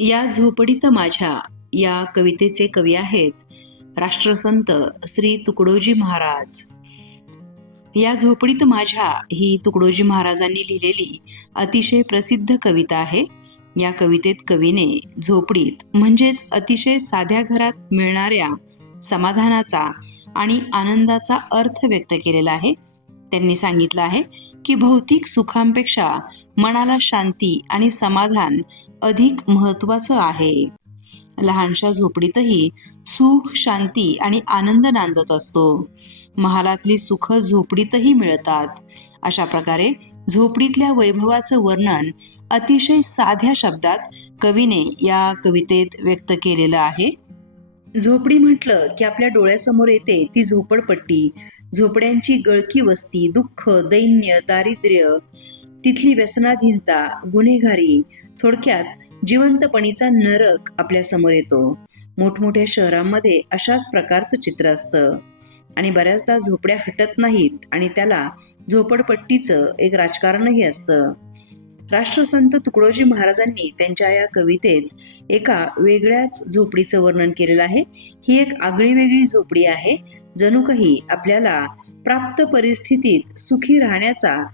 या झोपडीत माझ्या या कवितेचे कवी आहेत राष्ट्रसंत श्री तुकडोजी महाराज. या झोपडीत माझ्या ही तुकडोजी महाराजांनी लिहिलेली अतिशय प्रसिद्ध कविता आहे. या कवितेत कवीने झोपडीत म्हणजेच अतिशय साध्या घरात मिळणाऱ्या समाधानाचा आणि आनंदाचा अर्थ व्यक्त केलेला आहे. त्यांनी सांगितलं आहे की भौतिक सुखांपेक्षा मनाला शांती आणि समाधान अधिक महत्वाचं आहे. लहानशा झोपडीतही सुख शांती आणि आनंद नांदत असतो. महालातली सुख झोपडीतही मिळतात. अशा प्रकारे झोपडीतल्या वैभवाचं वर्णन अतिशय साध्या शब्दात कवीने या कवितेत व्यक्त केलेलं आहे. झोपडी म्हटलं की आपल्या डोळ्यासमोर येते ती झोपडपट्टी. झोपड्यांची गळकी वस्ती दुःख दैन्य दारिद्र्य तिथली व्यसनाधीनता गुन्हेगारी थोडक्यात जिवंतपणीचा नरक आपल्यासमोर येतो. मोठमोठ्या शहरांमध्ये अशाच प्रकारचं चित्र असतं. आणि बऱ्याचदा झोपड्या हटत नाहीत आणि त्याला झोपडपट्टीचं एक राजकारणही असतं. राष्ट्रसंत तुकडोजी महाराजांनी त्यांच्या या कवितेत एका वेगळ्याच झोपडीचं वर्णन केलेलं आहे. ही एक आगळी वेगळी झोपडी आहे. जणू काही आपल्याला प्राप्त परिस्थितीत सुखी राहण्याचा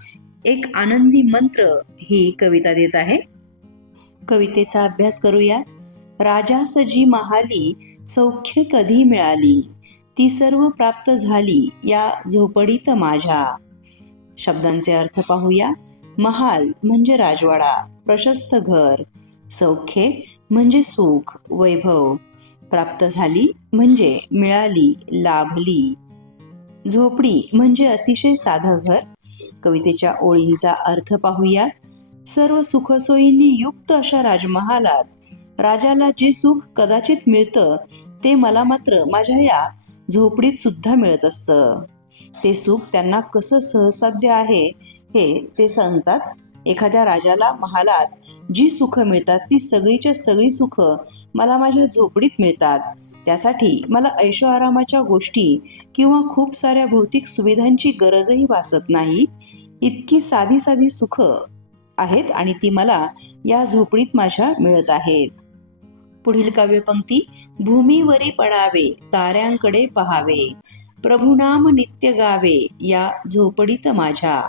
एक आनंदी मंत्र ही कविता देत आहे. कवितेचा अभ्यास करूयात. राजासजी महाली सौख्य कधी मिळाली? ती सर्व प्राप्त झाली या झोपडीत माझ्या. शब्दांचे अर्थ पाहूया. महाल म्हणजे राजवाडा प्रशस्त घर सौख्ये म्हणजे सुख वैभव. प्राप्त झाली म्हणजे मिळाली लाभली. झोपडी म्हणजे अतिशय साधं घर. कवितेच्या ओळींचा अर्थ पाहूयात. सर्व सुखसोयींनी युक्त अशा राजमहालात. राजाला जे सुख कदाचित मिळतं ते मला मात्र माझ्या या झोपडीत सुद्धा मिळत असतं. ते सुख त्यांना कसं सहसाध्य आहे हे ते सांगतात. एखाद्या राजाला महालात जी सुख मिळतात ती सगळीच्या सगळी सुख मला माझ्या झोपडीत मिळतात. त्यासाठी मला ऐशो आरामाच्या गोष्टी किंवा खूप साऱ्या भौतिक सुविधांची गरजही भासत नाही. इतकी साधी साधी सुख आहेत आणि ती मला या झोपडीत माझ्या मिळत आहेत. पुढील काव्यपंक्ती भूमीवरी पडावे ताऱ्यांकडे पहावे. प्रभुनाम नित्य गावे या झोपडीत माझ्या.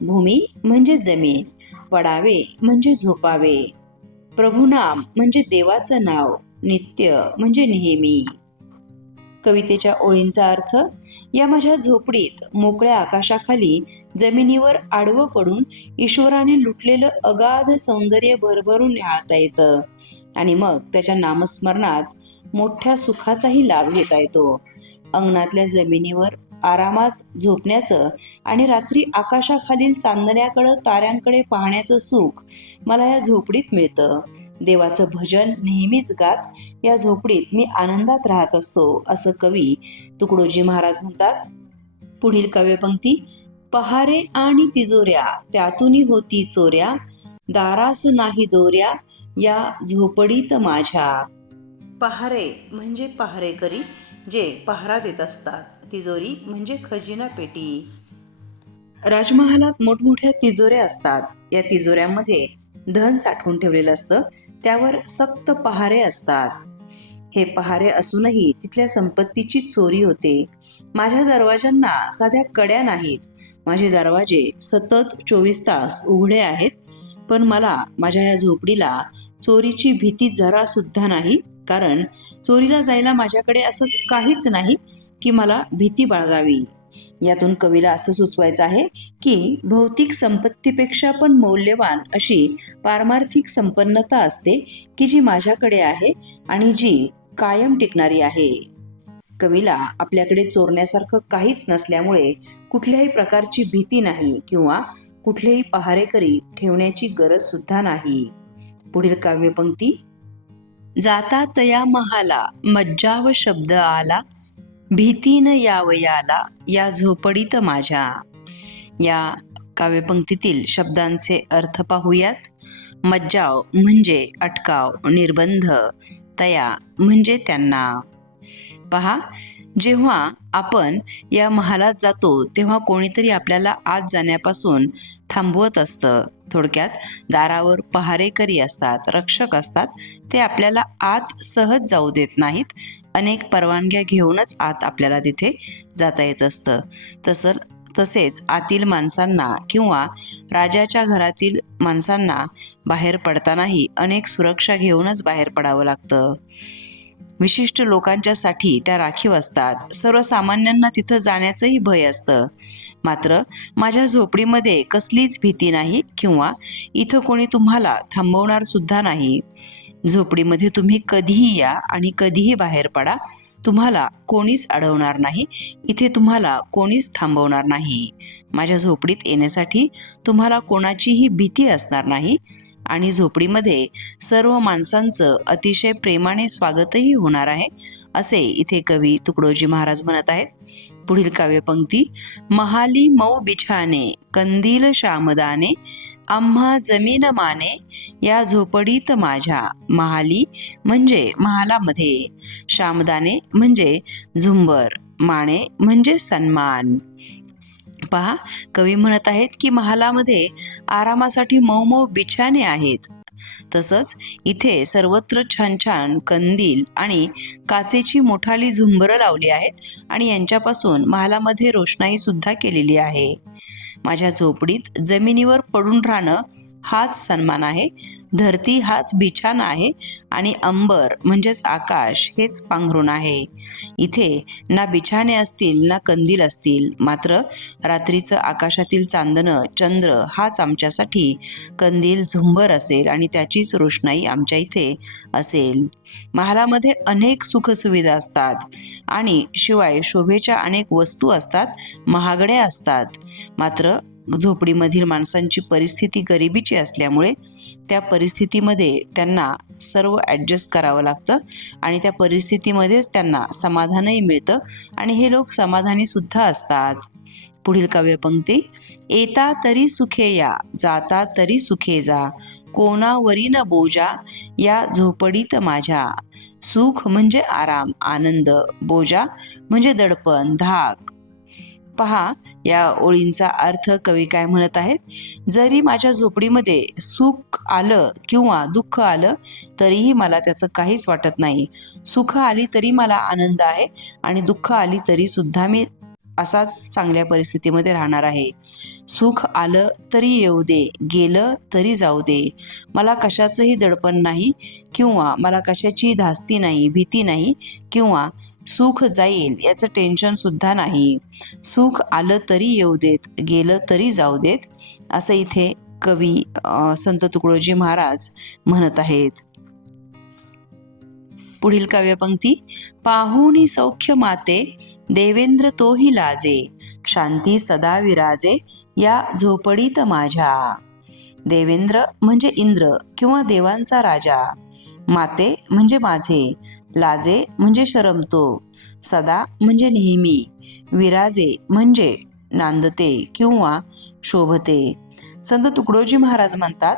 भूमी म्हणजे जमीन पडावे म्हणजे झोपावे. प्रभुनाम म्हणजे देवाचं नाव नित्य म्हणजे नेहमी. कवितेच्या ओळींचा अर्थ या माझ्या झोपडीत मोकळ्या आकाशाखाली जमिनीवर आडवं पडून ईश्वराने लुटलेलं अगाध सौंदर्य भरभरून निहाळता येतं आणि मग त्याच्या नामस्मरणात मोठ्या सुखाचाही लाभ घेता येतो. अंगणातल्या जमिनीवर आरामात झोपण्याचं आणि रात्री आकाशाखालील चांदण्याकडं ताऱ्यांकडे पाहण्याचं सुख मला या झोपडीत मिळतं. देवाचं भजन नेहमीच गात या झोपडीत मी आनंदात राहत असतो असं कवी तुकडोजी महाराज म्हणतात. पुढील काव्यपंक्ती पहारे आणि तिजोऱ्या त्यातूनही होती चोऱ्या दारास नाही दोऱ्या या झोपडीत माझ्या. पहारे म्हणजे पहारेकरी जे पहारा देत असतात. तिजोरी म्हणजे खजिना पेटी. राजमहालात मोठमोठ्या तिजोऱ्या असतात. या तिजोऱ्यामध्ये धन साठवून ठेवलेलं असतं. त्यावर सक्त पहारे असतात. हे पहारे असूनही तिथल्या संपत्तीची चोरी होते. माझ्या दरवाजांना साध्या कड्या नाहीत. माझे दरवाजे सतत चोवीस तास उघडे आहेत. पण मला माझ्या या झोपडीला चोरीची भीती जरा सुद्धा नाही. कारण चोरीला जायला माझ्याकडे असं काहीच नाही की मला भीती बाळगावी. यातून कवीला असं सुचवायचं आहे की भौतिक संपत्तीपेक्षा पण मौल्यवान अशी पारमार्थिक संपन्नता असते की जी माझ्याकडे आहे आणि जी कायम टिकणारी आहे. कवीला आपल्याकडे चोरण्यासारखं काहीच नसल्यामुळे कुठल्याही प्रकारची भीती नाही किंवा कुठलेही पहारेकरी ठेवण्याची गरज सुद्धा नाही. पुढील काव्यपंक्ती जाता तया महाला मज्जाव शब्द आला भीतीन यावयाला या झोपडीत माझ्या. या काव्यपंक्तीतील शब्दांचे अर्थ पाहूयात. मज्जाव म्हणजे अटकाव निर्बंध तया म्हणजे त्यांना. पहा जेव्हा आपण या महालात जातो तेव्हा कोणीतरी आपल्याला आत जाण्यापासून थांबवत असतं. थोडक्यात दारावर पहारेकरी असतात रक्षक असतात. ते आपल्याला आत सहज जाऊ देत नाहीत. अनेक परवानग्या घेऊनच आत आपल्याला तिथे जाता येत असतं. तसं तसेच आतील माणसांना किंवा राजाच्या घरातील माणसांना बाहेर पडतानाही अनेक सुरक्षा घेऊनच बाहेर पडावं लागतं. विशिष्ट लोकांच्यासाठी त्या राखीव असतात. सर्वसामान्यांना तिथं जाण्याचंही भय असतं. मात्र माझ्या झोपडीमध्ये कसलीच भीती नाही किंवा इथं कोणी तुम्हाला थांबवणार सुद्धा नाही. झोपडीमध्ये तुम्ही कधीही या आणि कधीही बाहेर पडा. तुम्हाला कोणीच अडवणार नाही. इथे तुम्हाला कोणीच थांबवणार नाही. माझ्या झोपडीत येण्यासाठी तुम्हाला कोणाचीही भीती असणार नाही. आणि झोपडीमध्ये सर्व माणसांचं अतिशय प्रेमाने स्वागतही होणार आहे असे इथे कवी तुकडोजी महाराज म्हणत आहेत. पुढील काव्यपंक्ती महाली मऊ बिछाने कंदील श्यामदाने आम्हा जमीन माने या झोपडीत माझ्या. महाली म्हणजे महालामध्ये श्यामदाने म्हणजे झुंबर माने म्हणजे सन्मान. पहा. कवी म्हणत आहेत की महालामध्ये आरामासाठी मऊ मऊ बिछाने आहेत. तसंच इथे सर्वत्र छान छान कंदील आणि काचेची मोठाली झुंबरं लावली आहेत आणि यांच्यापासून महालामध्ये रोषणाई सुद्धा केलेली आहे. माझ्या झोपडीत जमिनीवर पडून राहणं हाच सन्मान आहे. धरती हाच बिछाना आहे आणि अंबर म्हणजेच आकाश हेच पांघरुण आहे. इथे ना बिछाने असतील ना कंदील असतील. मात्र रात्रीचं आकाशातील चांदणं चंद्र हाच आमच्यासाठी कंदील झुंबर असेल आणि त्याचीच रोषणाई आमच्या इथे असेल. महालामध्ये अनेक सुखसुविधा असतात आणि शिवाय शोभेच्या अनेक वस्तू असतात महागड्या असतात. मात्र झोपडीमधील माणसांची परिस्थिती गरिबीची असल्यामुळे त्या परिस्थितीमध्ये त्यांना सर्व ॲडजस्ट करावं लागतं आणि त्या परिस्थितीमध्येच त्यांना समाधानही मिळतं आणि हे लोक समाधानीसुद्धा असतात. पुढील काव्यपंक्ती येता तरी सुखे या जाता तरी सुखे जा कोणावरी न बोजा या झोपडीत माझ्या. सुख म्हणजे आराम आनंद बोजा म्हणजे दडपण धाक. पहा या ओळींचा अर्थ कवी काय म्हणत आहेत? जरी माझ्या झोपडीमध्ये सुख आलं किंवा दुःख आलं तरीही मला त्याचं काहीच वाटत नाही. सुख आली तरी मला आनंद आहे आणि दुःख आली तरी सुद्धा मी असाच चांगल्या परिस्थितीमध्ये राहणार आहे. सुख आलं तरी येऊ दे गेलं तरी जाऊ दे. मला कशाचंही दडपण नाही किंवा मला कशाची धास्ती नाही भीती नाही किंवा सुख जाईल याचं टेन्शनसुद्धा नाही. सुख आलं तरी येऊ देत गेलं तरी जाऊ देत असं इथे कवी संत तुकडोजी महाराज म्हणत आहेत. पुढील काव्यपंक्ती पाहुणी सौख्य माते देवेंद्र तोही लाजे शांती सदा विराजे या झोपडीत माझ्या. देवेंद्र म्हणजे इंद्र किंवा देवांचा राजा. माते म्हणजे माझे लाजे म्हणजे शरमतो सदा म्हणजे नेहमी विराजे म्हणजे नांदते किंवा शोभते. संत तुकडोजी महाराज म्हणतात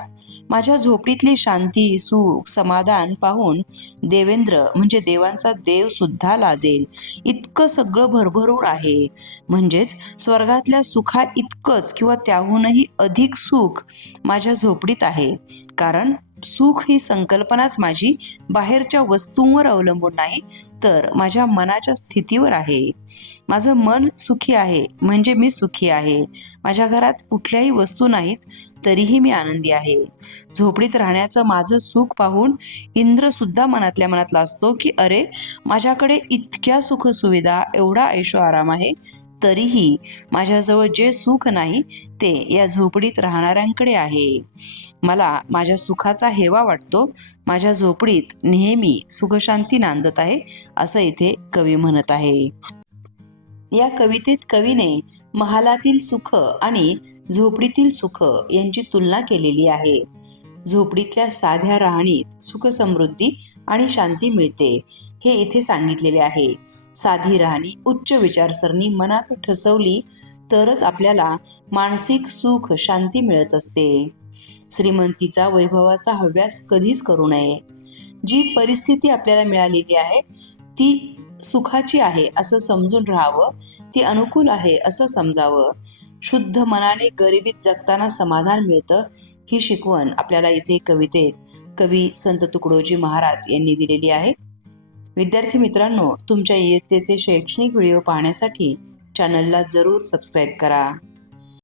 माझ्या झोपडीतली शांती सुख समाधान पाहून देवेंद्र म्हणजे देवांचा देव सुद्धा लाजेल. इतकं सगळं भरभरून आहे. म्हणजेच स्वर्गातल्या सुखा इतकंच किंवा त्याहूनही अधिक सुख माझ्या झोपडीत आहे. कारण सुख ही संकल्पनाच माझी बाहेरच्या वस्तूंवर अवलंबून नाही तर माझ्या मनाच्या स्थितीवर आहे. माझं मन सुखी आहे म्हणजे मी सुखी आहे. माझ्या घरात कुठल्याही वस्तू नाहीत तरीही मी आनंदी आहे. झोपडीत राहण्याचं माझं सुख पाहून इंद्र सुद्धा मनातल्या मनात लाजतो की अरे माझ्याकडे इतक्या सुखसुविधा एवढा ऐशो आराम आहे तरीही माझ्याजवळ जे सुख नाही ते या झोपडीत राहणाऱ्यांकडे आहे. मला माझ्या सुखाचा हेवा वाटतो. माझ्या झोपडीत नेहमी सुखशांती नांदत आहे असं इथे कवी म्हणत आहे. या कवितेत कवीने महालातील सुख आणि झोपडीतील सुख यांची तुलना केलेली आहे. झोपडीतल्या साध्या राहणीत सुख समृद्धी आणि शांती मिळते. हे इथे सांगितलेले आहे. साधी राहणी उच्च विचारसरणी मनात ठसवली तरच आपल्याला मानसिक सुख शांती मिळत असते. श्रीमंतीचा वैभवाचा हव्यास कधीच करू नये. जी परिस्थिती आपल्याला मिळालेली आहे ती सुखाची आहे असं समजून राहावं ती अनुकूल आहे असं समजावं. शुद्ध मनाने गरिबीत जगताना समाधान मिळतं ही शिकवण आपल्याला इथे कवितेत कवी संत तुकडोजी महाराज यांनी दिलेली आहे. विद्यार्थी मित्रांनो तुमच्या इयत्तेचे शैक्षणिक व्हिडिओ पाहण्यासाठी चॅनलला जरूर सबस्क्राईब करा.